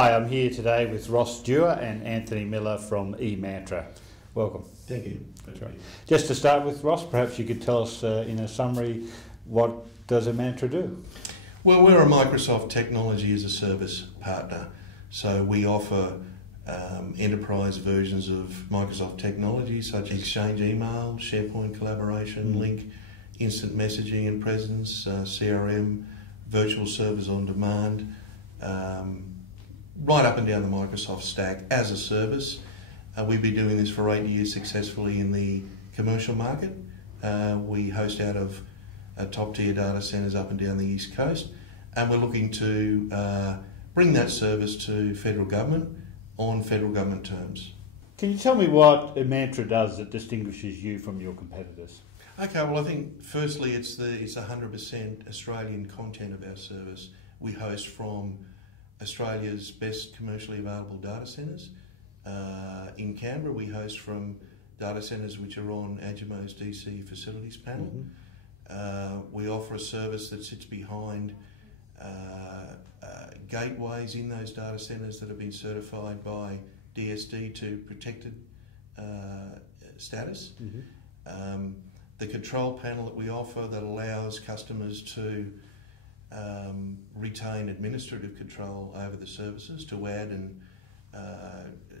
Hi, I'm here today with Ross Dewar and Anthony Miller from Emantra. Welcome. Thank you. Just to start with, Ross, perhaps you could tell us in a summary, what does Emantra do? Well, we're a Microsoft Technology as a Service partner. So we offer enterprise versions of Microsoft technology such as Exchange email, SharePoint collaboration, Link, instant messaging and presence, CRM, virtual servers on demand, right up and down the Microsoft stack as a service. We've been doing this for 8 years successfully in the commercial market. We host out of top tier data centres up and down the East Coast, and we're looking to bring that service to federal government on federal government terms. Can you tell me what Emantra does that distinguishes you from your competitors? Okay, well I think firstly it's 100% Australian content of our service. We host from Australia's best commercially available data centres. In Canberra we host from data centres which are on AGMO's DC facilities panel. We offer a service that sits behind gateways in those data centres that have been certified by DSD to protected status. The control panel that we offer that allows customers to retain administrative control over the services, to add and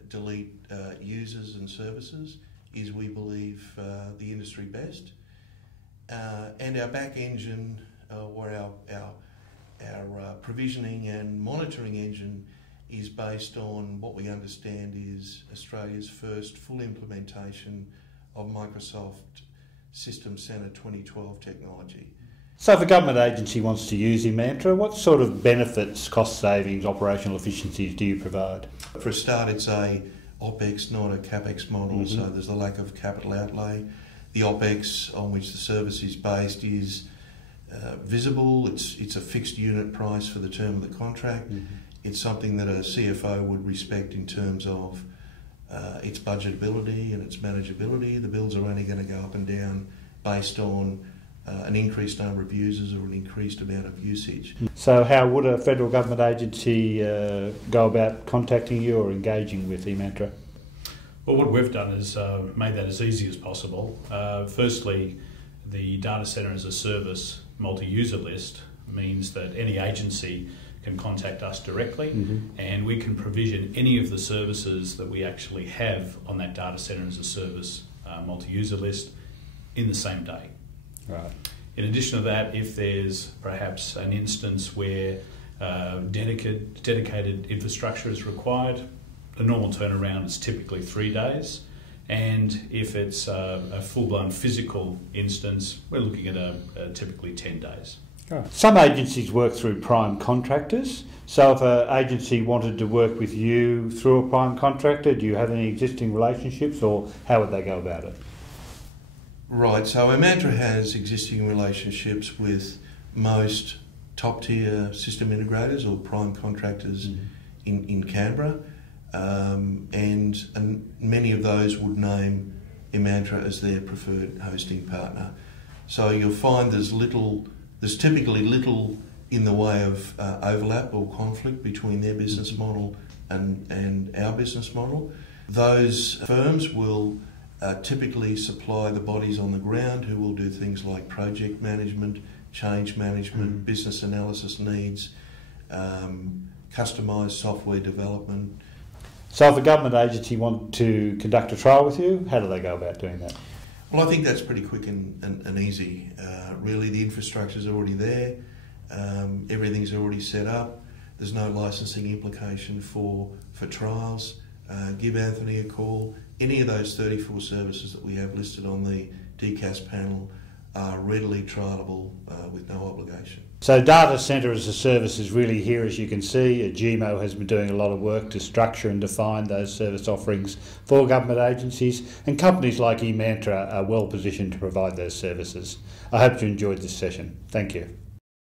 delete users and services is, we believe, the industry best. And our back engine, or our provisioning and monitoring engine, is based on what we understand is Australia's first full implementation of Microsoft System Centre 2012 technology. So if a government agency wants to use Emantra, what sort of benefits, cost savings, operational efficiencies do you provide? For a start, it's a OPEX, not a CAPEX model, so there's a lack of capital outlay. The OPEX on which the service is based is visible. It's a fixed unit price for the term of the contract. It's something that a CFO would respect in terms of its budgetability and its manageability. The bills are only going to go up and down based on an increased number of users or an increased amount of usage. So how would a federal government agency go about contacting you or engaging with Emantra? Well, what we've done is made that as easy as possible. Firstly, the data centre as a service multi-user list means that any agency can contact us directly, and we can provision any of the services that we actually have on that data centre as a service multi-user list in the same day. Right. In addition to that, if there's perhaps an instance where dedicated infrastructure is required, the normal turnaround is typically 3 days, and if it's a full-blown physical instance, we're looking at typically 10 days. Right. Some agencies work through prime contractors, so if an agency wanted to work with you through a prime contractor, do you have any existing relationships, or how would they go about it? Right, so Emantra has existing relationships with most top-tier system integrators or prime contractors in Canberra, and many of those would name Emantra as their preferred hosting partner. So you'll find there's typically little in the way of overlap or conflict between their business model and our business model. Those firms will typically supply the bodies on the ground who will do things like project management, change management, business analysis needs, customised software development. So if a government agency wanted to conduct a trial with you, how do they go about doing that? Well, I think that's pretty quick and easy. Really, the infrastructure's already there, everything's already set up, there's no licensing implication for trials. Give Anthony a call. Any of those 34 services that we have listed on the DCAS panel are readily trialable with no obligation. So data centre as a service is really here, as you can see. GMO has been doing a lot of work to structure and define those service offerings for government agencies, and companies like Emantra are well positioned to provide those services. I hope you enjoyed this session. Thank you.